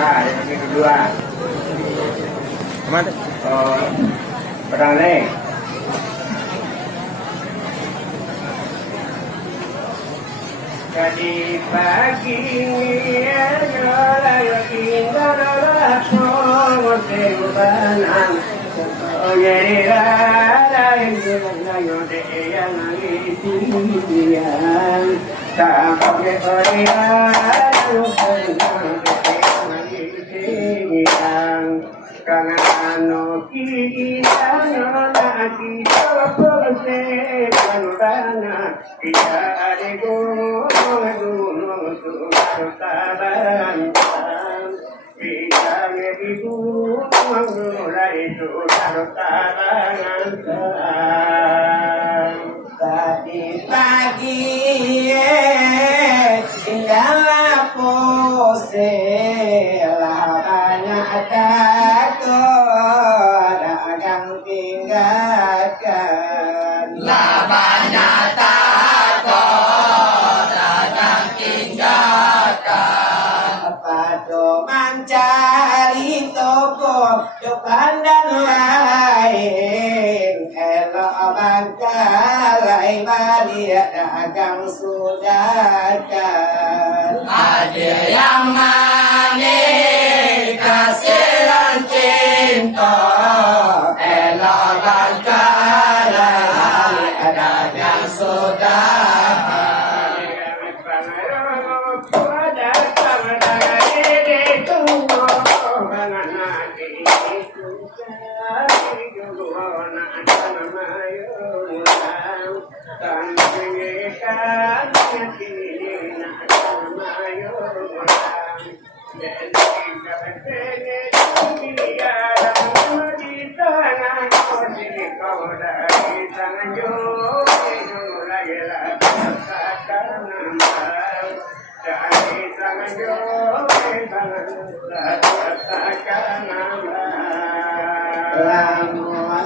Nah, yang kedua. Kemana? Pedang leng. Jadi pagi nyolaya indah semua terubanan. Oh jadi rada yang yang ngisian. Tak pakai perian karena kita nanti selesai karena kita ada gunung taban kita di gunung mulai taban tadi pagi tinggal pose lah banyak takut dagang tinggalkan lah banyak takut dagang tinggalkan padu mencari toko depan dan lain elok bangkalai balik dagang sudahkan ada yang manis kasihan cinta elok bangkalai dagang sudahkan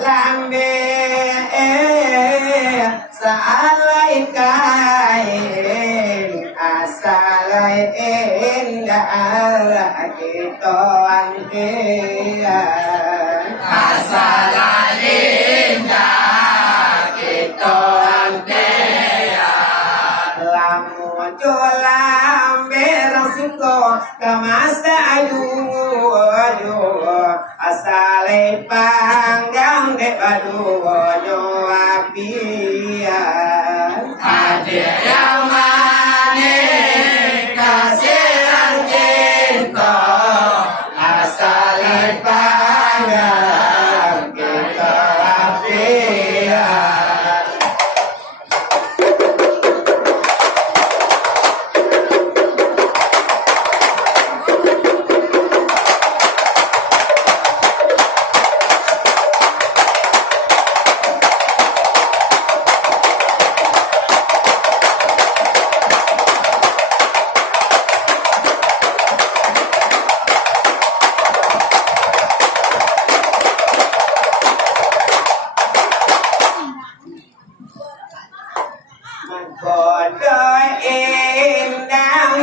lambe salai kain asalai indah kita antian asalai indah kita antian lamun lambe rasiko kamasa ayu asalai panggang de baduonyo apian ada yang manis kasihan cinta asalai panggang kita apian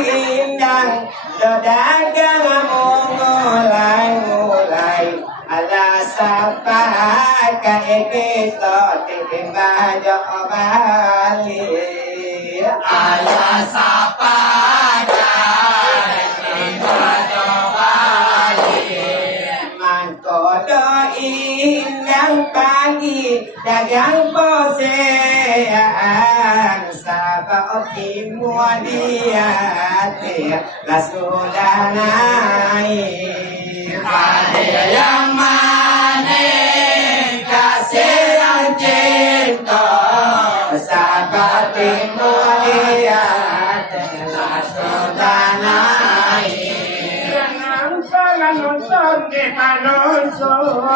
indang dagang mulai ala sapa kita tiba bali ala sapa tiba bali mangkodo indang pagi dagang posean sabak timuadiate la sudah naik ada yang manis kasihan cinta sabak timuadiate la sudah naik nonton di panonton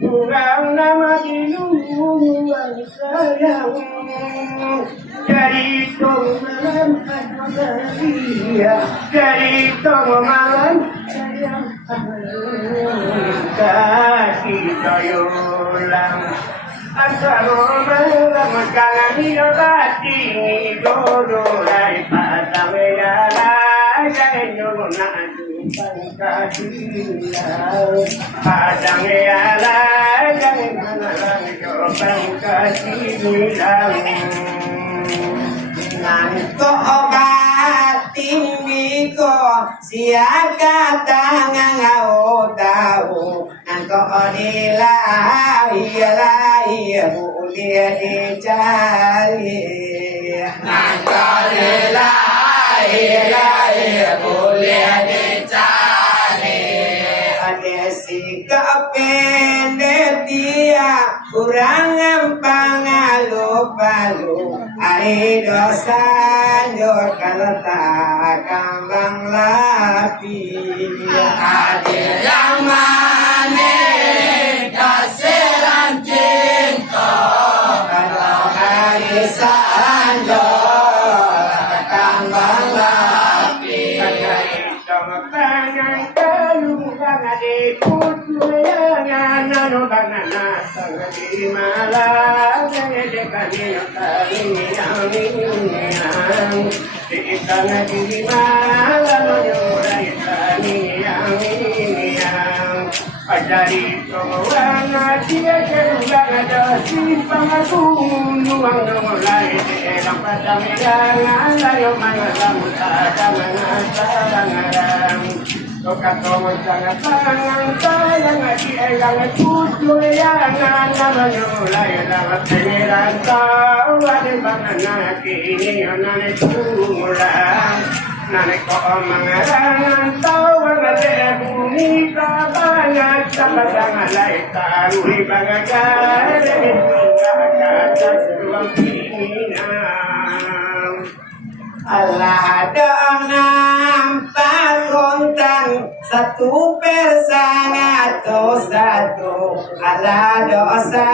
kurang nama diluan sayang dari tong malam dari tong malam sayang kasih toyolang asal malam kangen hati dodo lai patawela jangan nadu Padang ialah yang menerang coban kasih bilang. Nanto batin ko siya katangangao tao nanto nilai bulia di jali nanto nilai bulia di jali ane sikapende dia kurang pangalo-palo ay dosa nyo kalata kambang lapi adil yang mane kasiran cinta kalau kaisan nyo kambang lapi Tangan kalung banga de putuyangan nano banga natang di malam de kanino kaliniang di tangan di malam nyorai kaliniang Ajari tuan dia kerulang ada simpang agung nuang mulai dalam padang jangan layo mangalam tangan tangan Tokato sangat tangan sayang adi elang tujuh yangan namanya mulai dalam pengiran kau ada bangan kini nane tumulang nane kau mengarang tahu ada bumi kabangan sama sama lain tarui bangajar dari kata seruang pinang Allah nampak kontan satu persangatu satu Allah dosa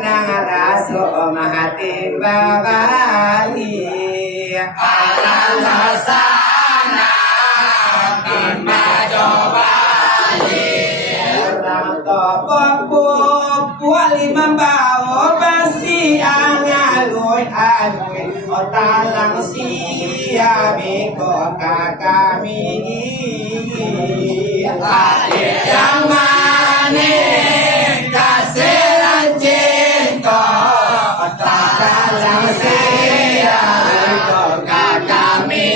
nang raso mahati babali Allah dosa nang majobali orang topo puali membawa basi angaloi aloi otalang siami ko kakami adil yang mane kasiran cinta otalang siami ko kakami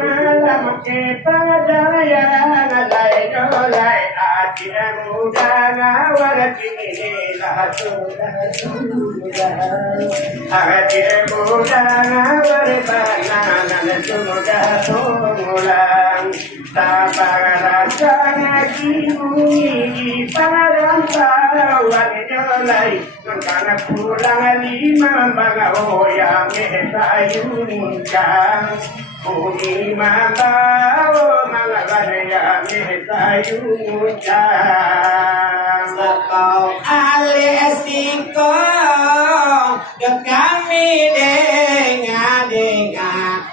malam kepada yang alai dolai hati muda ngawar kini lah sudah hati muda ngawar bananan sudah tumulang tabang rasanya kini padang tawan dolai karena pulang lima bangga yang metayunkan Bumi mambao mangalaya metayunkan Sakau alesiko kami dengar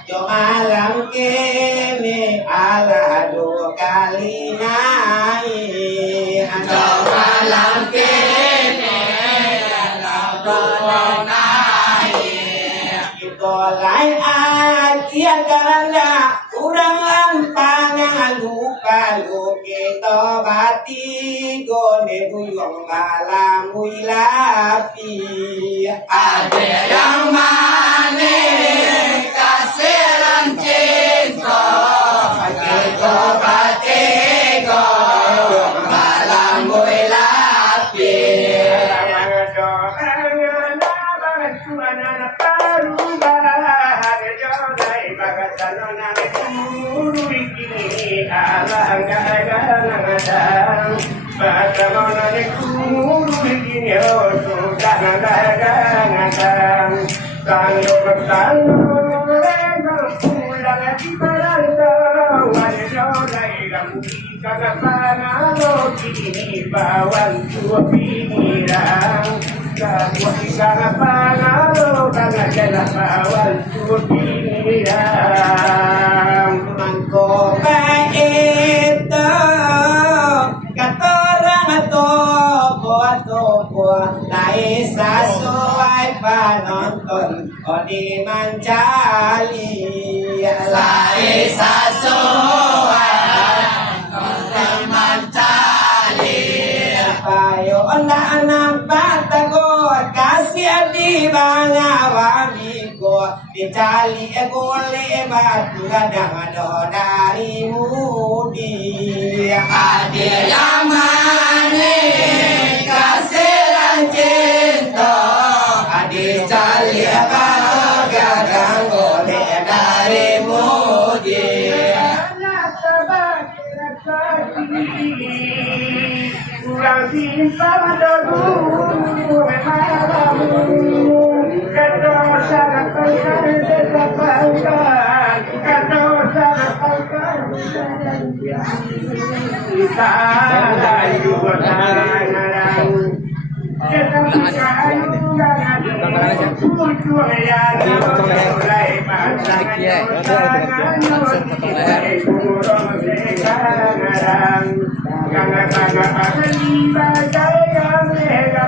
yo alam kene ala do kali nai do alam kene ala do nai ito lai akia karanda urang lampangan lupa kita bati gone buyong malam wilapi ada yang mane kasiran cinta kita bati gone malam wilapi Bawang tua pingirang Kamu sana pangalo Bangga jalan bawang tua pingirang Mangko kaito katorang topo lai sesuai panonton o di mancali Lai sasuan teman cali payo anak batago kasih di bangawamiku dicali gole batu gadang dari mudi adil amane kasih cinta adil cali batu gadang gole dari mudi kurang cinta dulu memalamu kedosan pangkat desapangkat kedosan pangkat kita layu tangan tetapi kayu jangan tujuan yang mulai pasangan kurang sekarang karena bayang bayang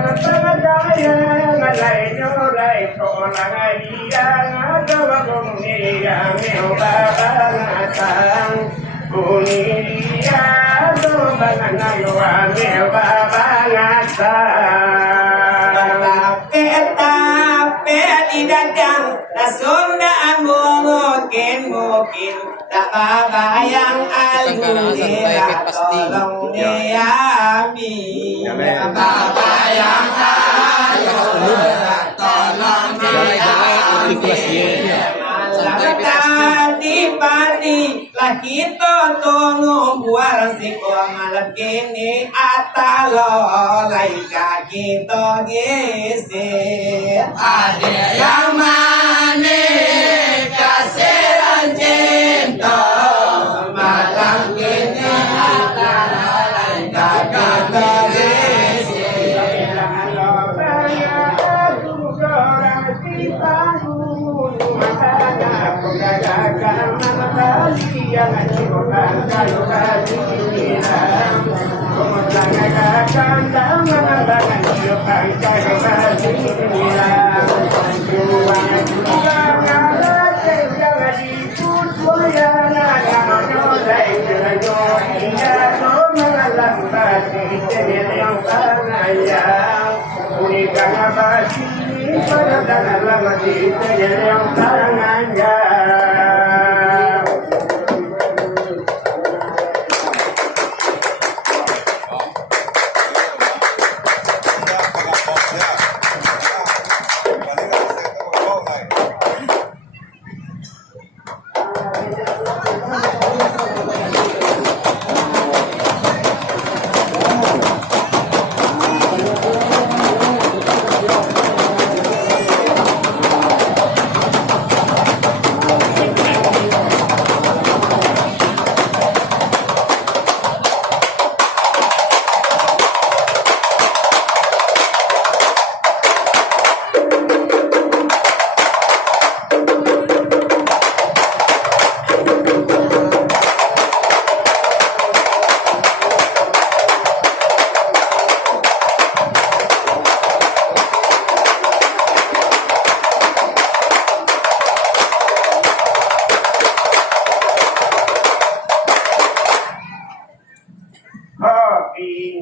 lain nyorai tolak yang ada bangni yang mewabang kunia dobangan ayuan mewabang Tapi didadang nasundaan mungkin tak bayang alhamdulillah tolong diami bayang alhamdulillah tolong diami Padi lagi tolong buarang si malam kini atalo lai kaki to gisi ada yang mane kasiran cinta malam kini atalo lai kaki to gisi yang dibukan kayu kajiran kemudian tangan dibukan kayu kajiran juang juang ada jangan diputus ya jangan nyolai jangan iya mengalah pasti yang panayang unikan pasti pada dalam hati yang panayang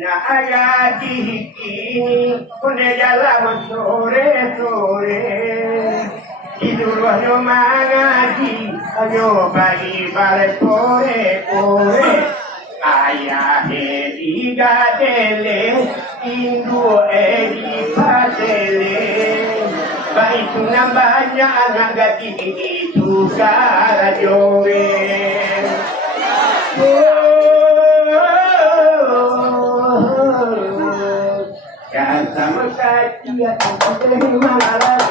ayah dikini udah jalan sore-sore tidur wahyu mengaji ayo bagi balik sore-sore ayah tiga tele induk di pasele baik nambahnya anak gati itu cara jowe sama saja malam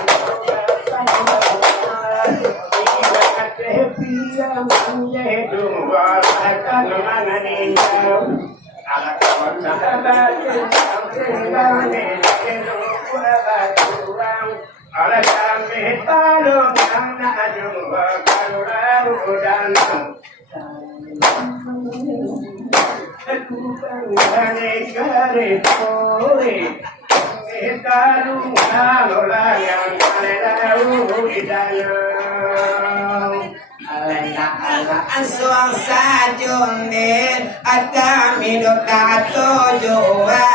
lenda ala ansuang sajune akami doka tujuan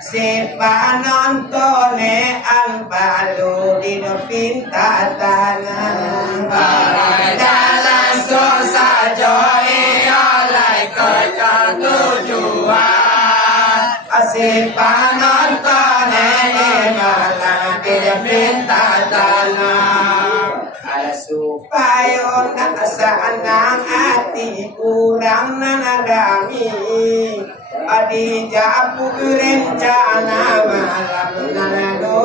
si panontone alpalu di pinta tangan para jalan susah joy oleh ke tujuan si panontone malah di pinta tangan ala supaya nasanang hati kurang nanadami adi japu rencana malam nanado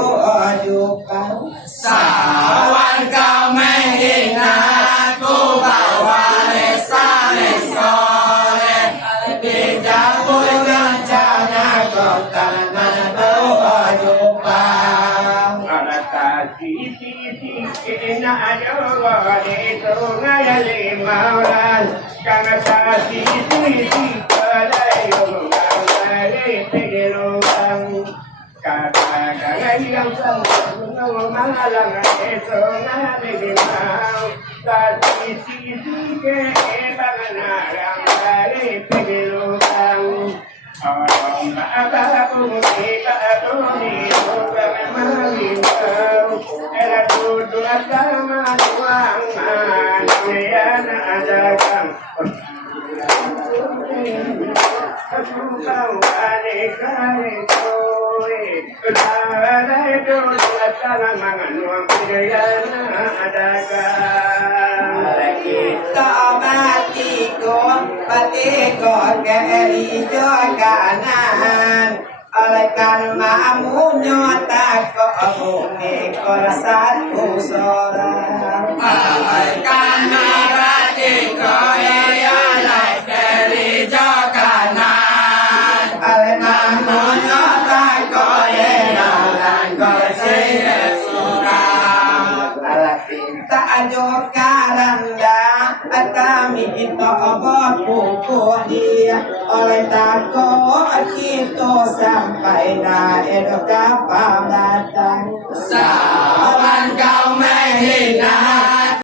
juga sawan kau menghina ku bawa sore adi japu rencana kau nanado juga ala kasih kena jawa itu ngayali maulan karena kasih kalayo ngayali pegelong kata yang sama mangalang itu ngayali mau kasih kebangaran ngayali pegelong orang apa pun kita tuni bukan malu era tudo sama tuang ya ada kan aku kau ane kare koi ada itu sama manganuang ya ada kan kita mati keri kanan oleh karena nyota kok bumi satu seorang oleh karena mati oleh keri kanan oleh karena nyota kok seorang oleh kita ajokaranda kami itu buku dia oleh tako kita sampai daerah kapal datang sawan kau menghina